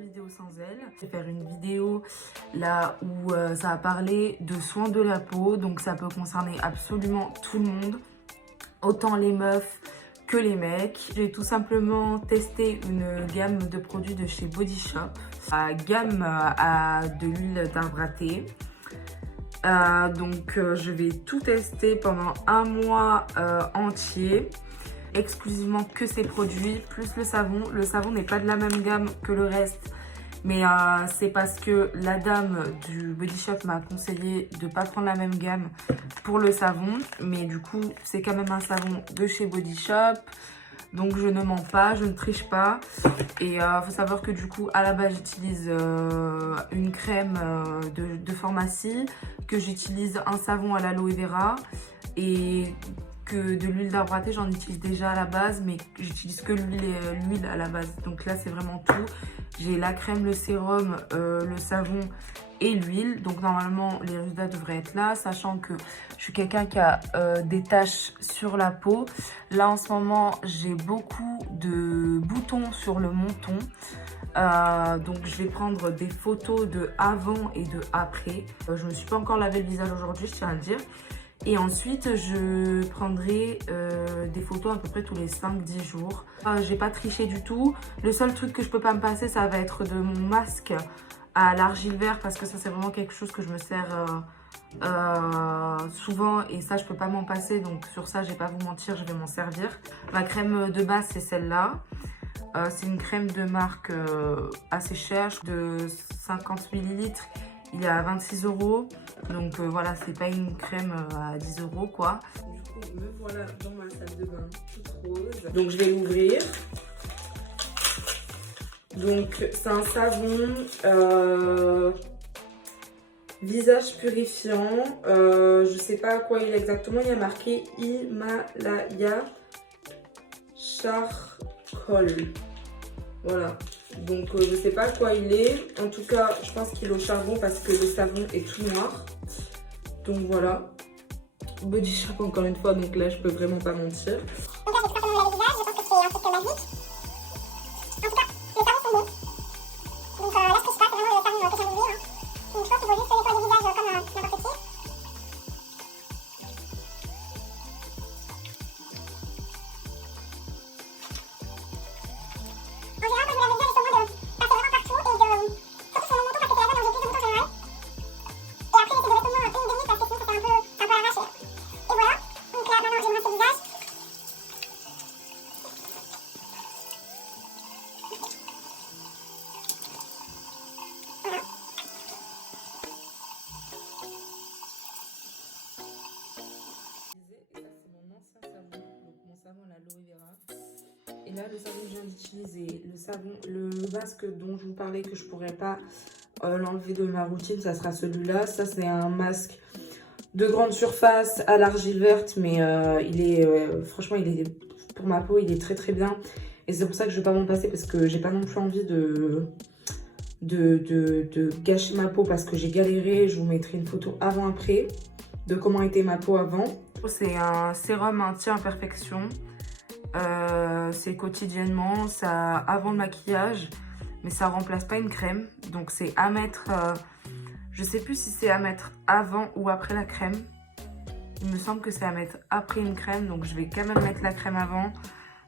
vidéo sans elle. Je vais faire une vidéo là où ça va parler de soins de la peau. Donc ça peut concerner absolument tout le monde, autant les meufs que les mecs. J'ai tout simplement testé une gamme de produits de chez Body Shop. La gamme à de l'huile d'arbre à thé. Je vais tout tester pendant un mois entier. Exclusivement que ces produits, plus le savon. Le savon n'est pas de la même gamme que le reste. Mais c'est parce que la dame du Body Shop m'a conseillé de ne pas prendre la même gamme pour le savon. Mais du coup, c'est quand même un savon de chez Body Shop. Donc je ne mens pas, je ne triche pas. Et faut savoir que du coup, à la base, j'utilise une crème de pharmacie. Que j'utilise un savon à l'aloe vera. Et que de l'huile d'arbre à thé, j'en utilise déjà à la base. Mais j'utilise que l'huile à la base. Donc là, c'est vraiment tout. J'ai la crème, le sérum, le savon et l'huile. Donc normalement, les résultats devraient être là. Sachant que je suis quelqu'un qui a des taches sur la peau. Là, en ce moment, j'ai beaucoup de boutons sur le menton. Donc je vais prendre des photos de avant et de après. Je me suis pas encore lavé le visage aujourd'hui, je tiens à le dire. Et ensuite, je prendrai des photos à peu près tous les 5-10 jours. J'ai pas triché du tout. Le seul truc que je peux pas me passer, ça va être de mon masque à l'argile verte. Parce que ça, c'est vraiment quelque chose que je me sers souvent. Et ça, je peux pas m'en passer. Donc sur ça, je vais pas vous mentir, je vais m'en servir. Ma crème de base, c'est celle-là. C'est une crème de marque assez chère, de 50 ml. Il est à 26 €. Donc voilà, c'est pas une crème à 10 € quoi. Du coup, me voilà dans ma salle de bain toute rose. Donc je vais l'ouvrir. Donc c'est un savon visage purifiant. Je sais pas à quoi il est exactement. Il y a marqué Himalaya Charcoal. Voilà. Donc je sais pas à quoi il est. En tout cas, je pense qu'il est au charbon parce que le savon est tout noir. Donc voilà. Body Shop encore une fois, donc là je peux vraiment pas mentir. Donc là, j'ai tout simplement lavé le visage, je pense que c'est un truc basique. En tout cas, les savons sont bons. Donc là, ce que je fais, c'est vraiment le savon que j'ai d'ouvrir. Donc je pense qu'il faut juste nettoyer le visage comme n'importe qui. En général, quand je me lave le visage, j'essaie au moins de passer vraiment partout et de... Surtout sur mon menton, parce que c'est la zone où j'ai plus de boutons général. Et après, j'essaie de rester au moins 1 minute parce que sinon, ça fait un peu arraché. Et voilà. Donc là, maintenant, je me rince le visage. Voilà. Et ça, c'est mon ancien savon, donc mon savon à l'aloe vera. Et là, le savon que je viens d'utiliser, le masque dont je vous parlais que je pourrais pas l'enlever de ma routine, ça sera celui-là. Ça, c'est un masque de grande surface à l'argile verte, mais franchement, pour ma peau, il est très très bien. Et c'est pour ça que je vais pas m'en passer parce que j'ai pas non plus envie de gâcher ma peau parce que j'ai galéré. Je vous mettrai une photo avant-après de comment était ma peau avant. C'est un sérum anti-imperfection. C'est quotidiennement, ça avant le maquillage, mais ça remplace pas une crème. Donc c'est à mettre, je sais plus si c'est à mettre avant ou après la crème. Il me semble que c'est à mettre après une crème, donc je vais quand même mettre la crème avant.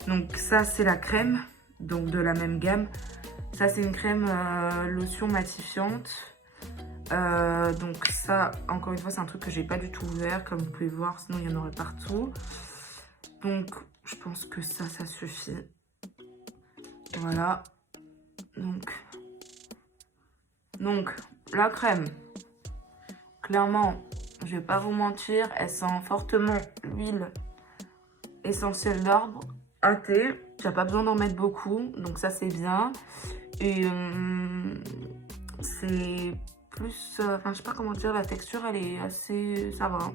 Donc ça c'est la crème, donc de la même gamme. Ça c'est une crème lotion matifiante. Donc ça, encore une fois, c'est un truc que j'ai pas du tout ouvert, comme vous pouvez voir, sinon il y en aurait partout. Donc je pense que ça suffit. Voilà. Donc la crème, clairement, je vais pas vous mentir, elle sent fortement l'huile essentielle d'arbre à thé. Tu n'as pas besoin d'en mettre beaucoup, donc ça c'est bien. Et c'est plus, enfin je sais pas comment dire, la texture elle est assez, ça va.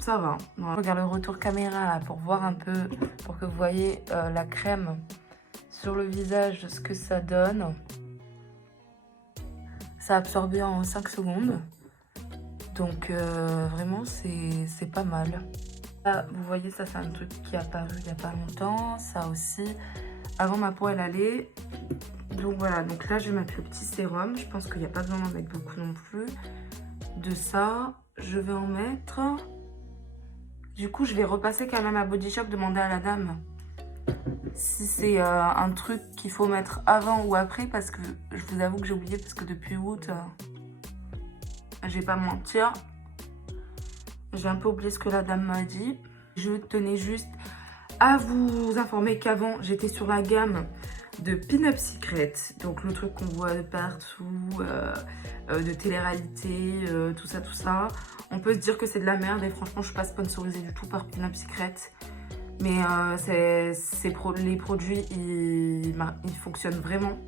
Ça va. Voilà. Je regarde le retour caméra là, pour voir un peu, pour que vous voyez la crème sur le visage, ce que ça donne. Ça a absorbé en 5 secondes. Donc vraiment c'est pas mal. Là, vous voyez, ça c'est un truc qui est apparu il n'y a pas longtemps. Ça aussi, avant ma peau elle allait Donc voilà, donc là je vais mettre le petit sérum. Je pense qu'il n'y a pas besoin d'en mettre beaucoup non plus. De ça, je vais en mettre. Du coup, je vais repasser quand même à Body Shop, demander à la dame si c'est un truc qu'il faut mettre avant ou après. Parce que je vous avoue que j'ai oublié, parce que depuis août, je vais pas mentir, j'ai un peu oublié ce que la dame m'a dit. Je tenais juste à vous informer qu'avant, j'étais sur la gamme de Pin-Up Secret, donc le truc qu'on voit de partout, de télé-réalité, tout ça. On peut se dire que c'est de la merde et franchement, je suis pas sponsorisée du tout par Pin-Up Secret. Mais les produits, ils fonctionnent vraiment.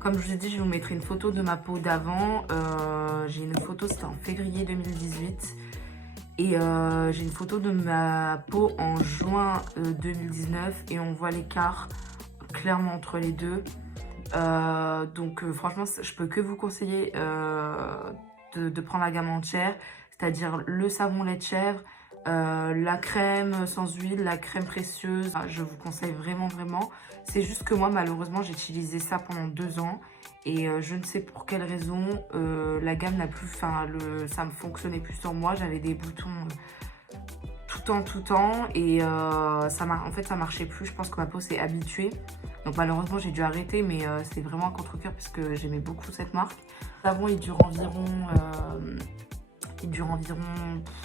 Comme je vous ai dit, je vous mettrai une photo de ma peau d'avant. J'ai une photo, c'était en février 2018. Et j'ai une photo de ma peau en juin 2019 et on voit l'écart clairement entre les deux. Donc franchement, je peux que vous conseiller de prendre la gamme entière, c'est-à-dire le savon lait de chèvre, la crème sans huile, la crème précieuse. Je vous conseille vraiment. C'est juste que moi, malheureusement, j'ai utilisé ça pendant 2 ans. Et je ne sais pour quelle raison, la gamme n'a plus, ça ne fonctionnait plus sur moi. J'avais des boutons tout le temps et en fait ça marchait plus. Je pense que ma peau s'est habituée. Donc malheureusement j'ai dû arrêter, mais c'est vraiment un contre-cœur parce que j'aimais beaucoup cette marque. Le savon il dure environ,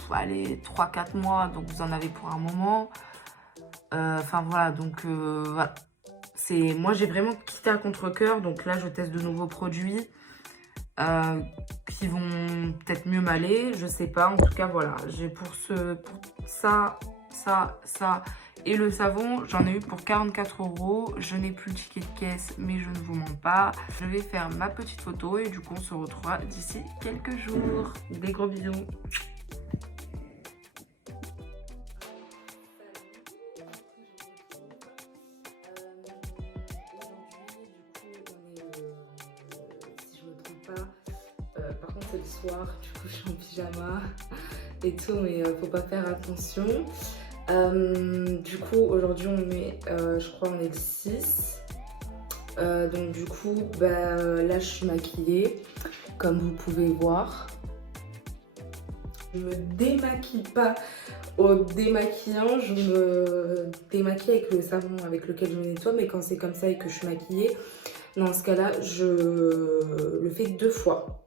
allez, 3-4 mois, donc vous en avez pour un moment. Enfin voilà, donc voilà. Moi j'ai vraiment quitté à contre-cœur, donc là je teste de nouveaux produits qui vont peut-être mieux m'aller, je sais pas. En tout cas voilà, j'ai pour ça et le savon, j'en ai eu pour 44 €. Je n'ai plus le ticket de caisse, mais je ne vous mens pas. Je vais faire ma petite photo et du coup on se retrouvera d'ici quelques jours. Des gros bisous. Par contre c'est le soir, du coup je suis en pyjama et tout, mais faut pas faire attention. Du coup aujourd'hui on est, je crois on est le 6. Donc du coup là je suis maquillée comme vous pouvez voir. Je me démaquille pas au démaquillant, je me démaquille avec le savon avec lequel je me nettoie, mais quand c'est comme ça et que je suis maquillée, dans ce cas là je le fais 2 fois.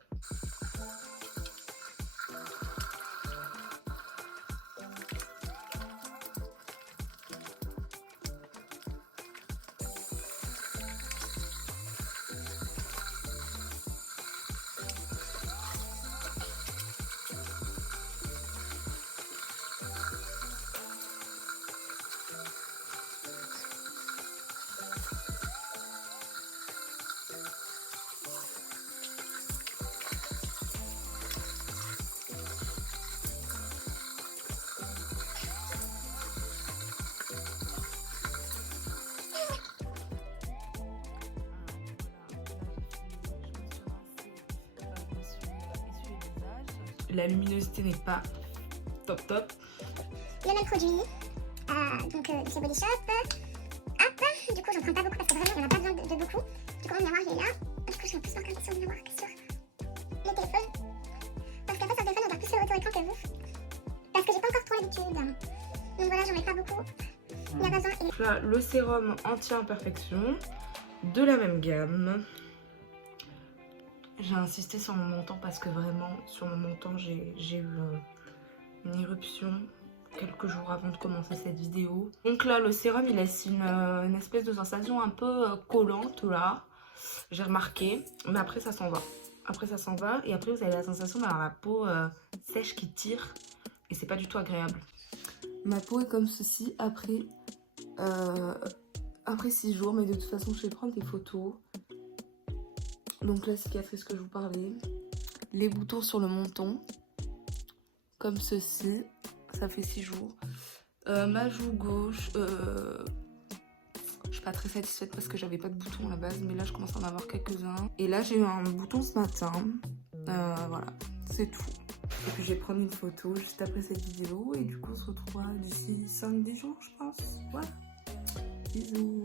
La luminosité n'est pas top. Le même produit, donc de chez Body Shop. Hop, du coup j'en prends pas beaucoup parce que vraiment il n'y en a pas besoin de beaucoup. Du coup mon miroir il est là. Du coup je vais plus me regarder sur le miroir que sur le téléphone. Parce qu'en fait sur le téléphone on voit plus le auto-écran que vous. Parce que j'ai pas encore trop l'habitude. Donc voilà, j'en mets pas beaucoup. Il n'y a pas besoin. Donc là le sérum anti-imperfection de la même gamme. J'ai insisté sur mon menton parce que vraiment sur mon menton j'ai eu une éruption quelques jours avant de commencer cette vidéo. Donc là le sérum il laisse une espèce de sensation un peu collante là, j'ai remarqué, mais après ça s'en va. Et après vous avez la sensation d'avoir la peau sèche qui tire et c'est pas du tout agréable. Ma peau est comme ceci après 6 jours, mais de toute façon je vais prendre des photos. Donc la cicatrice que je vous parlais, les boutons sur le menton, comme ceci, ça fait 6 jours. Ma joue gauche, je suis pas très satisfaite parce que j'avais pas de boutons à la base, mais là je commence à en avoir quelques-uns. Et là j'ai eu un bouton ce matin, voilà, c'est tout. Et puis je vais prendre une photo juste après cette vidéo et du coup on se retrouvera d'ici 5-10 jours je pense. Voilà, bisous.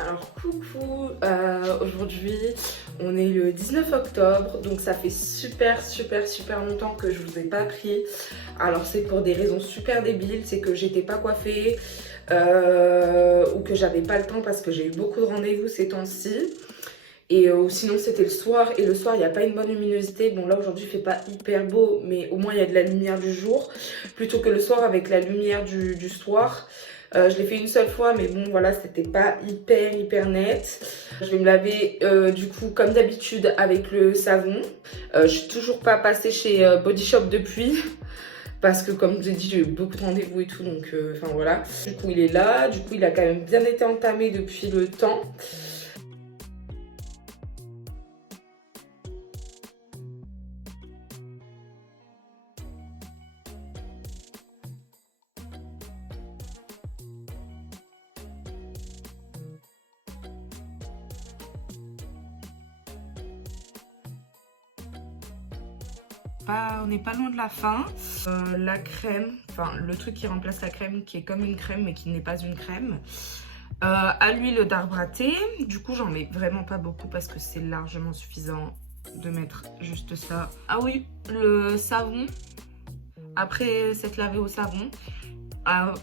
Alors coucou, aujourd'hui on est le 19 octobre, donc ça fait super longtemps que je vous ai pas pris. Alors c'est pour des raisons super débiles, c'est que j'étais pas coiffée ou que j'avais pas le temps parce que j'ai eu beaucoup de rendez-vous ces temps-ci. Et sinon c'était le soir, et le soir il n'y a pas une bonne luminosité. Bon là aujourd'hui il fait pas hyper beau, mais au moins il y a de la lumière du jour plutôt que le soir avec la lumière du soir. Je l'ai fait une seule fois, mais bon voilà, c'était pas hyper net. Je vais me laver du coup comme d'habitude avec le savon. Je suis toujours pas passée chez Body Shop depuis. Parce que comme je vous ai dit, j'ai eu beaucoup de rendez-vous et tout, donc enfin voilà. Du coup il est là, du coup il a quand même bien été entamé depuis le temps. On n'est pas loin de la fin. La crème, enfin le truc qui remplace la crème, qui est comme une crème mais qui n'est pas une crème. À l'huile d'arbre à thé, du coup j'en mets vraiment pas beaucoup parce que c'est largement suffisant de mettre juste ça. Ah oui, le savon, après s'être lavé au savon,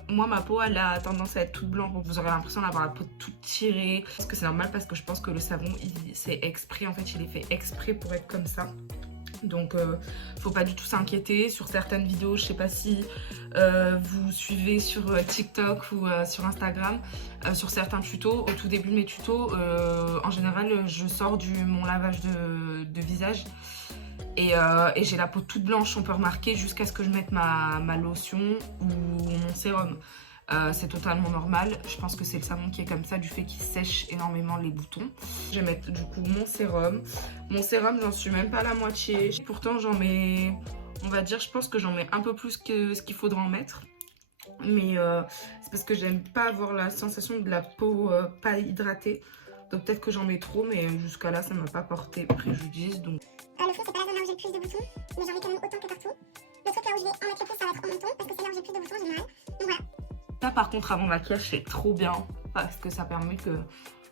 moi ma peau elle a tendance à être toute blanche, donc vous aurez l'impression d'avoir la peau toute tirée. Parce que c'est normal parce que je pense que le savon c'est exprès, en fait il est fait exprès pour être comme ça. Donc faut pas du tout s'inquiéter. Sur certaines vidéos, je sais pas si vous suivez sur TikTok ou sur Instagram, sur certains tutos, au tout début de mes tutos, en général je sors mon lavage de visage et j'ai la peau toute blanche, on peut remarquer, jusqu'à ce que je mette ma lotion ou mon sérum. C'est totalement normal, je pense que c'est le savon qui est comme ça du fait qu'il sèche énormément les boutons. Je vais mettre du coup mon sérum. Mon sérum, j'en suis même pas à la moitié. Pourtant j'en mets, on va dire, je pense que j'en mets un peu plus que ce qu'il faudra en mettre. Mais c'est parce que j'aime pas avoir la sensation de la peau pas hydratée. Donc peut-être que j'en mets trop, mais jusqu'à là ça m'a pas porté préjudice. Donc... le fond, c'est pas la zone là où j'ai le plus de boutons, mais j'en mets quand même autant que partout. Le truc là où je vais en mettre le plus, ça va être en menton, parce que c'est là où j'ai le plus de boutons en général. Donc voilà. Ça par contre avant maquillage c'est trop bien parce que ça permet que,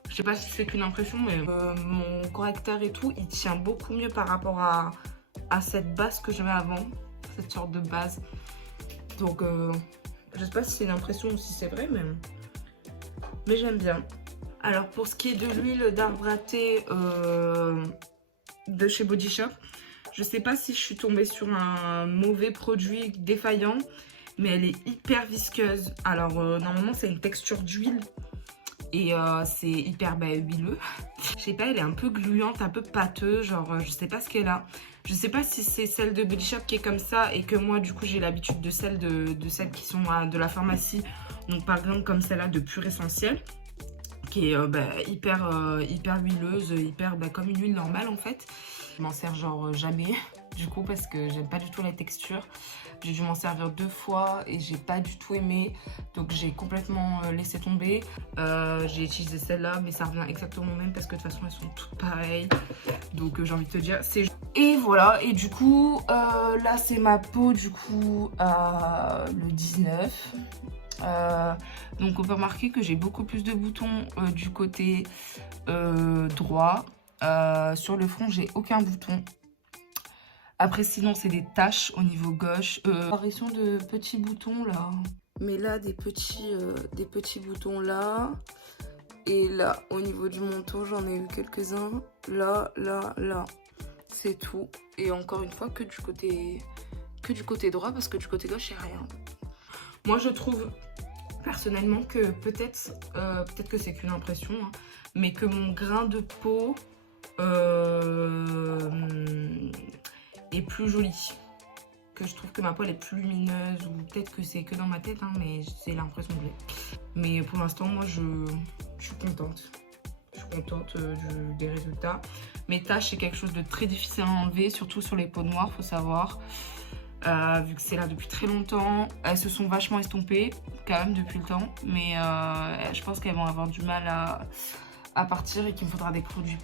je sais pas si c'est qu'une impression, mais mon correcteur et tout il tient beaucoup mieux par rapport à cette base que je mets avant, cette sorte de base. Donc je sais pas si c'est une impression ou si c'est vrai, mais j'aime bien. Alors pour ce qui est de l'huile d'arbre à thé de chez Body Shop, je sais pas si je suis tombée sur un mauvais produit défaillant, mais elle est hyper visqueuse. Alors normalement c'est une texture d'huile et c'est hyper huileux. Je sais pas, elle est un peu gluante, un peu pâteuse, genre je sais pas ce qu'elle a. Je sais pas si c'est celle de Body Shop qui est comme ça et que moi du coup j'ai l'habitude de celles qui sont de la pharmacie. Donc par exemple comme celle-là de Pure Essentiel, qui est hyper huileuse, comme une huile normale en fait. Je m'en sers genre jamais du coup parce que j'aime pas du tout la texture. J'ai dû m'en servir 2 fois et j'ai pas du tout aimé, donc j'ai complètement laissé tomber. J'ai utilisé celle-là, mais ça revient exactement au même parce que de toute façon elles sont toutes pareilles. Donc j'ai envie de te dire, c'est... Et voilà, et du coup là c'est ma peau du coup le 19. Donc on peut remarquer que j'ai beaucoup plus de boutons du côté droit. Sur le front j'ai aucun bouton. Après sinon c'est des taches au niveau gauche. Apparition de petits boutons là. Mais là des petits boutons là. Et là au niveau du menton j'en ai eu quelques-uns. Là. C'est tout. Et encore une fois que du côté droit parce que du côté gauche il n'y a rien. Moi je trouve personnellement que peut-être que c'est qu'une impression, hein, mais que mon grain de peau est plus joli. Que je trouve que ma peau elle est plus lumineuse, ou peut-être que c'est que dans ma tête, hein, mais c'est l'impression que j'ai. Mais pour l'instant, moi je suis contente. Je suis contente des résultats. Mes taches, c'est quelque chose de très difficile à enlever, surtout sur les peaux noires, faut savoir. Vu que c'est là depuis très longtemps, elles se sont vachement estompées quand même depuis le temps, mais je pense qu'elles vont avoir du mal à partir et qu'il me faudra des produits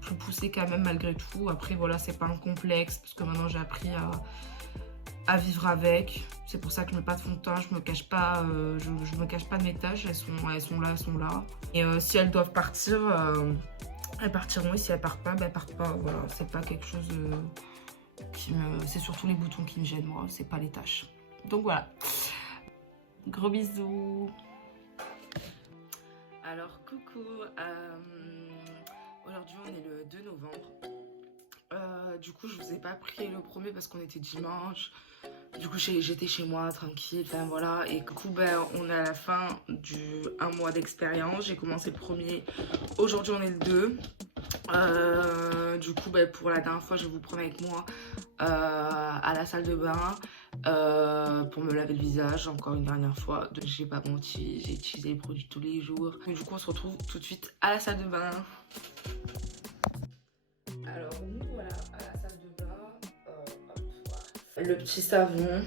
plus poussés quand même malgré tout. Après voilà, c'est pas un complexe parce que maintenant j'ai appris à vivre avec. C'est pour ça que je mets pas de fond de teint, je me cache pas, je me cache pas de mes taches, elles sont là. Et si elles doivent partir, elles partiront, et si elles partent pas, ben elles partent pas. Voilà, c'est pas quelque chose qui me... C'est surtout les boutons qui me gênent, moi, c'est pas les taches. Donc voilà. Gros bisous. Alors coucou, aujourd'hui on est le 2 novembre. Du coup je vous ai pas pris le premier parce qu'on était dimanche. Du coup j'étais chez moi tranquille, enfin voilà. Et du coup ben, on est à la fin du 1 mois d'expérience. J'ai commencé le premier, aujourd'hui on est le 2. Du coup ben, pour la dernière fois je vais vous prendre avec moi à la salle de bain pour me laver le visage encore une dernière fois. J'ai pas menti, j'ai utilisé les produits tous les jours. Du coup on se retrouve tout de suite à la salle de bain. Alors nous voilà à la salle de bain. Voilà. Le petit savon,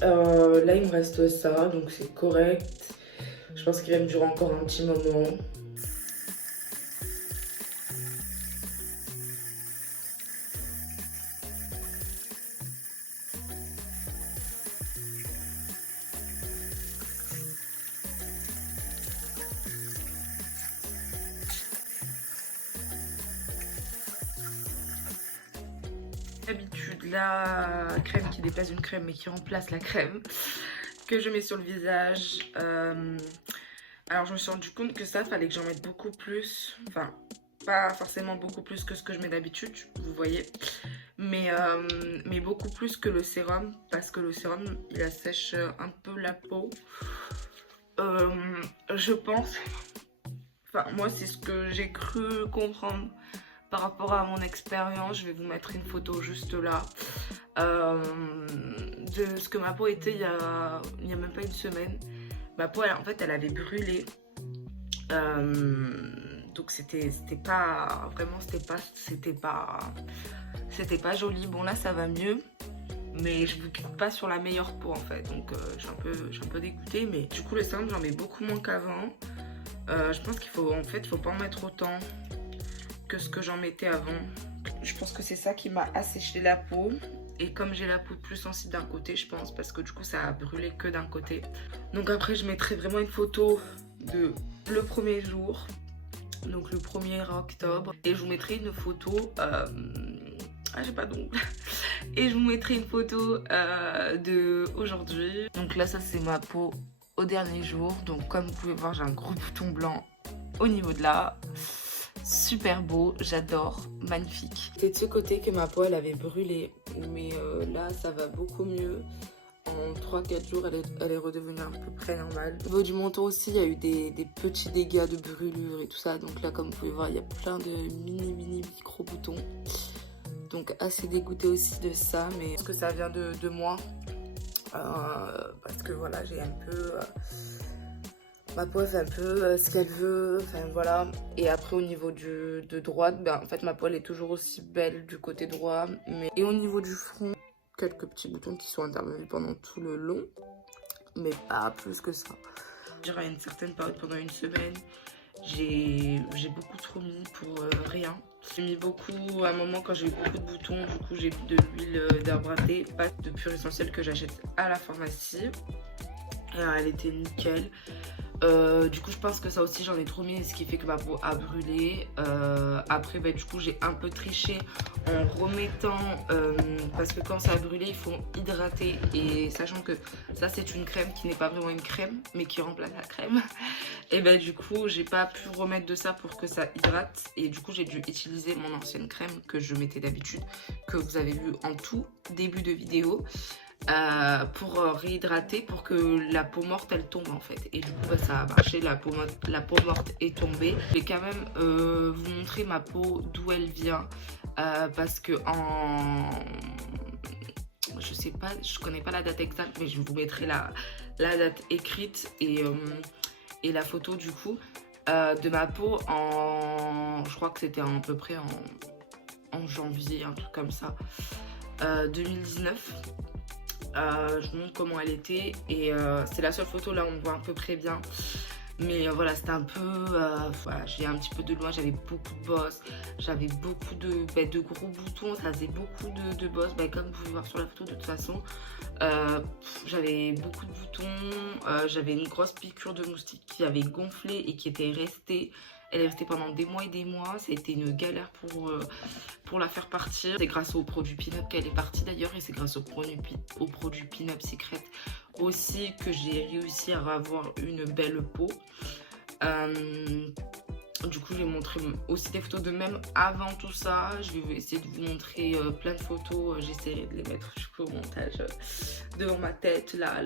là il me reste ça donc c'est correct. Je pense qu'il va me durer encore un petit moment. D'habitude la crème qui dépasse une crème mais qui remplace la crème que je mets sur le visage. Alors je me suis rendu compte que ça fallait que j'en mette beaucoup plus, enfin pas forcément beaucoup plus que ce que je mets d'habitude, vous voyez, mais beaucoup plus que le sérum parce que le sérum il assèche un peu la peau, je pense. Enfin moi c'est ce que j'ai cru comprendre par rapport à mon expérience. Je vais vous mettre une photo juste là de ce que ma peau était il y a même pas une semaine. Ma peau en fait elle avait brûlé, donc c'était pas vraiment, c'était pas joli. Bon là ça va mieux mais je vous quitte pas sur la meilleure peau en fait, donc je suis un peu dégoûtée. Mais du coup le sérum j'en mets beaucoup moins qu'avant. Je pense qu'il faut pas en mettre autant que ce que j'en mettais avant. Je pense que c'est ça qui m'a asséché la peau. Et comme j'ai la peau plus sensible d'un côté, je pense, parce que du coup ça a brûlé que d'un côté. Donc après je mettrai vraiment une photo de le premier jour, donc le 1er octobre. Et je vous mettrai une photo... j'ai pas d'ongles. Et je vous mettrai une photo de aujourd'hui. Donc là ça c'est ma peau au dernier jour. Donc comme vous pouvez voir j'ai un gros bouton blanc au niveau de là. Super beau, j'adore, magnifique. C'est de ce côté que ma peau elle avait brûlé, mais là ça va beaucoup mieux. En 3-4 jours elle est redevenue à peu près normale. Au niveau du menton aussi il y a eu des petits dégâts de brûlure et tout ça. Donc là comme vous pouvez voir il y a plein de mini micro boutons. Donc assez dégoûtée aussi de ça, mais je pense que ça vient de moi. Parce que voilà j'ai un peu... ma peau fait un peu ce qu'elle veut, enfin voilà. Et après au niveau de droite, ben, en fait ma peau elle est toujours aussi belle du côté droit. Et au niveau du front, quelques petits boutons qui sont intervenus pendant tout le long, mais pas plus que ça. Je dirais à une certaine période, pendant une semaine, j'ai beaucoup trop mis pour rien. J'ai mis beaucoup à un moment quand j'ai eu beaucoup de boutons, du coup j'ai mis de l'huile d'arbre à thé, pâte de pur essentiel que j'achète à la pharmacie. Et elle était nickel. Du coup je pense que ça aussi j'en ai trop mis, ce qui fait que ma peau a brûlé. Après bah, du coup j'ai un peu triché en remettant parce que quand ça a brûlé il faut hydrater, et sachant que ça c'est une crème qui n'est pas vraiment une crème mais qui remplace la crème, et bah du coup j'ai pas pu remettre de ça pour que ça hydrate, et du coup j'ai dû utiliser mon ancienne crème que je mettais d'habitude, que vous avez vu en tout début de vidéo. Pour réhydrater, pour que la peau morte elle tombe en fait. Et du coup bah, ça a marché, la peau morte est tombée. Je vais quand même vous montrer ma peau d'où elle vient, parce que je sais pas, je connais pas la date exacte, mais je vous mettrai la date écrite et la photo du coup de ma peau je crois que c'était à peu près en janvier, un truc comme ça, 2019. Je vous montre comment elle était, et c'est la seule photo là on me voit à peu près bien. Mais voilà, c'était un peu... voilà, j'ai un petit peu de loin, j'avais beaucoup de bosses, j'avais beaucoup de gros boutons, ça faisait beaucoup de bosses, comme vous pouvez voir sur la photo de toute façon. J'avais beaucoup de boutons, j'avais une grosse piqûre de moustique qui avait gonflé et qui était restée. Elle est restée pendant des mois et des mois, ça a été une galère pour la faire partir. C'est grâce au produit Pin-Up qu'elle est partie d'ailleurs, et c'est grâce au produit Pin-Up Secret aussi que j'ai réussi à avoir une belle peau. Du coup, je vais montrer aussi des photos de même avant tout ça. Je vais essayer de vous montrer plein de photos. J'essaierai de les mettre au montage devant ma tête, là,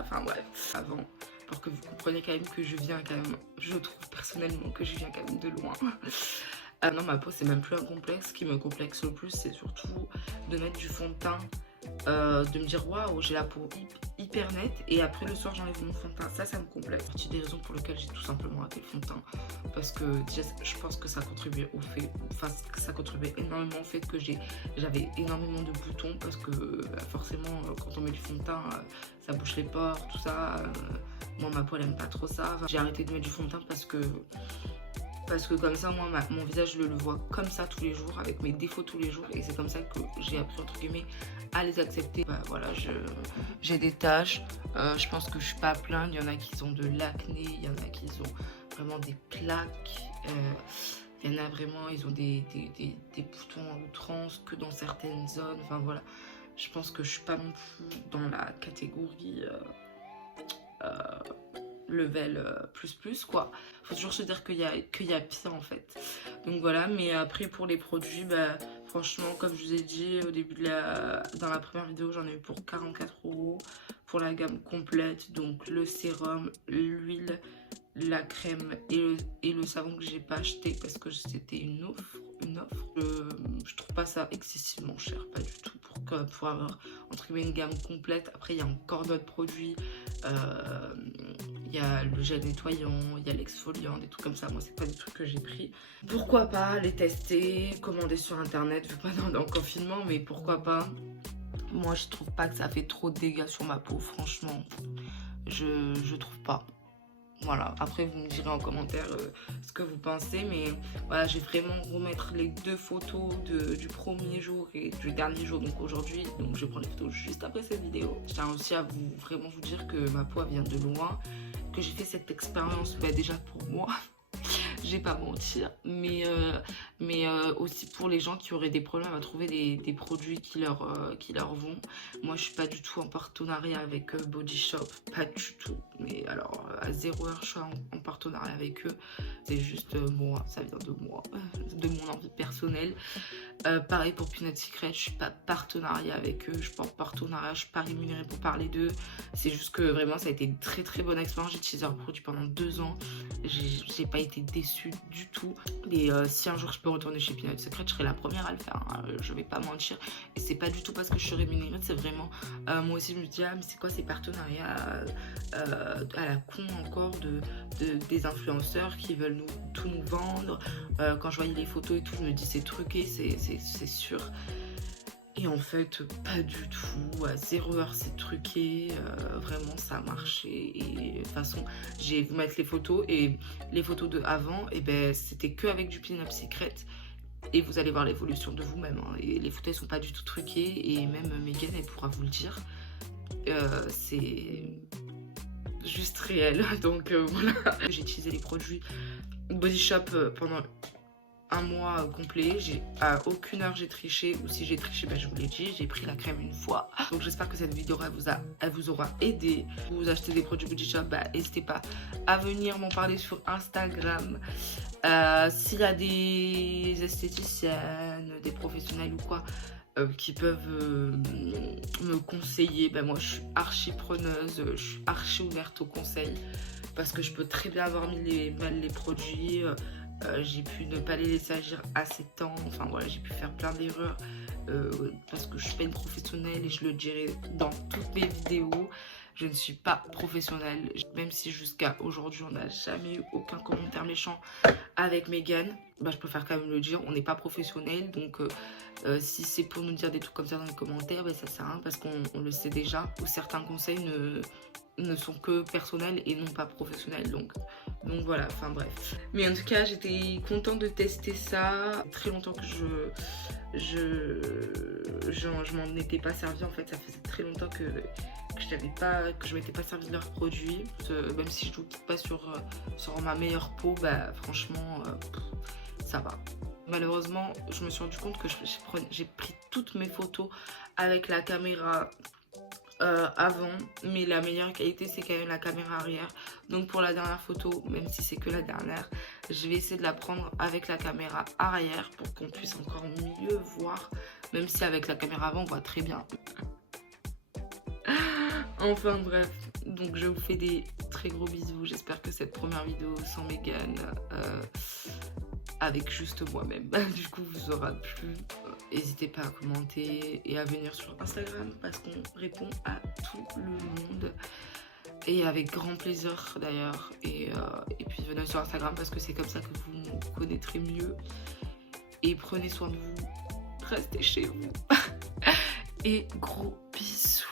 enfin bref, avant. Pour que vous compreniez quand même que je viens quand même, je trouve personnellement que je viens quand même de loin. Non, ma peau, c'est même plus un complexe. Ce qui me complexe le plus, c'est surtout de mettre du fond de teint. De me dire waouh, j'ai la peau hyper nette, et après le soir j'enlève mon fond de teint. Ça me complexe. C'est des raisons pour lesquelles j'ai tout simplement arrêté le fond de teint, parce que déjà je pense que ça contribuait au fait, que ça contribuait énormément au fait que j'avais énormément de boutons, parce que forcément quand on met du fond de teint ça bouche les pores, tout ça. Moi ma peau elle aime pas trop ça. J'ai arrêté de mettre du fond de teint parce que comme ça, moi, mon visage, je le vois comme ça tous les jours, avec mes défauts tous les jours. Et c'est comme ça que j'ai appris, entre guillemets, à les accepter. Voilà, j'ai des taches. Je pense que je suis pas à plaindre. Il y en a qui ont de l'acné, il y en a qui ont vraiment des plaques. Il y en a vraiment, ils ont des boutons à outrance que dans certaines zones. Enfin voilà, je pense que je suis pas non plus dans la catégorie... level plus quoi. Faut toujours se dire qu'il y a pire en fait. Donc voilà, mais après pour les produits, franchement comme je vous ai dit au début dans la première vidéo, j'en ai eu pour 44 € pour la gamme complète. Donc le sérum, l'huile, la crème et le savon que j'ai pas acheté parce que c'était une offre. Je trouve pas ça excessivement cher, pas du tout, pour avoir entre guillemets une gamme complète. Après il y a encore d'autres produits, il y a le gel nettoyant, il y a l'exfoliant, des trucs comme ça. Moi c'est pas des trucs que j'ai pris. Pourquoi pas les tester, commander sur internet, vu pas dans le confinement, mais pourquoi pas. Moi je trouve pas que ça fait trop de dégâts sur ma peau, franchement je trouve pas. Voilà, après vous me direz en commentaire ce que vous pensez, mais voilà, je vais vraiment remettre les deux photos du premier jour et du dernier jour, donc aujourd'hui. Donc je prends les photos juste après cette vidéo. Je tiens aussi à vraiment vous dire que ma peau vient de loin, que j'ai fait cette expérience déjà pour moi. Je vais pas mentir, mais aussi pour les gens qui auraient des problèmes à trouver des produits qui leur vont. Moi je suis pas du tout en partenariat avec Body Shop, pas du tout, mais alors à 0 heure je suis en partenariat avec eux. C'est juste moi, ça vient de moi, de mon envie personnelle. Pareil pour Pin-Up Secret, je suis pas partenariat avec eux, je suis pas en partenariat, je suis pas rémunérée pour parler d'eux. C'est juste que vraiment ça a été une très bonne expérience. J'ai utilisé leur produit pendant 2 ans, j'ai pas été déçue du tout. Et si un jour je peux retourner chez Pin-Up Secret, je serai la première à le faire, hein. Je vais pas mentir, et c'est pas du tout parce que je suis rémunérée, c'est vraiment moi aussi je me dis mais c'est quoi ces partenariats à la con encore des influenceurs qui veulent tout nous vendre. Quand je voyais les photos et tout, je me dis c'est truqué, c'est sûr. Et en fait, pas du tout. À 0 heure, c'est truqué. Vraiment, ça a marché. Et de toute façon, je vais vous mettre les photos. Et les photos de avant, et c'était que avec du Pin-Up Secret. Et vous allez voir l'évolution de vous-même, hein. Et les photos, elles sont pas du tout truquées. Et même Megan, elle pourra vous le dire. C'est juste réel. Donc voilà. J'ai utilisé les produits Body Shop pendant un mois complet. À aucune heure j'ai triché, ou si j'ai triché, je vous l'ai dit, j'ai pris la crème une fois. Donc j'espère que cette vidéo elle vous aura aidé. Vous achetez des produits Body Shop, n'hésitez pas à venir m'en parler sur Instagram. S'il y a des esthéticiennes, des professionnels ou quoi qui peuvent me conseiller, moi je suis archi preneuse, je suis archi ouverte aux conseils, parce que je peux très bien avoir mis mal les produits. J'ai pu ne pas les laisser agir assez de temps. Enfin voilà, j'ai pu faire plein d'erreurs parce que je suis pas une professionnelle, et je le dirai dans toutes mes vidéos. Je ne suis pas professionnelle, même si jusqu'à aujourd'hui on n'a jamais eu aucun commentaire méchant avec Megan. Bah, je préfère quand même le dire, on n'est pas professionnel, donc si c'est pour nous dire des trucs comme ça dans les commentaires, bah, ça sert à rien parce qu'on le sait déjà, ou certains conseils ne sont que personnels et non pas professionnels, donc voilà, enfin bref. Mais en tout cas, j'étais contente de tester ça. Très longtemps que je m'en étais pas servi, en fait. Ça faisait très longtemps que je m'étais pas servi de leurs produits. Même si je ne doute pas sur ma meilleure peau, bah franchement, ça va. Malheureusement, je me suis rendu compte que j'ai pris toutes mes photos avec la caméra avant, mais la meilleure qualité c'est quand même la caméra arrière. Donc pour la dernière photo, même si c'est que la dernière, je vais essayer de la prendre avec la caméra arrière pour qu'on puisse encore mieux voir, même si avec la caméra avant on voit très bien. Enfin bref, donc je vous fais des très gros bisous. J'espère que cette première vidéo sans Megan, avec juste moi-même, du coup vous aura plu. N'hésitez pas à commenter et à venir sur Instagram parce qu'on répond à tout le monde. Et avec grand plaisir d'ailleurs. Et puis venez sur Instagram parce que c'est comme ça que vous nous connaîtrez mieux. Et prenez soin de vous. Restez chez vous. Et gros bisous.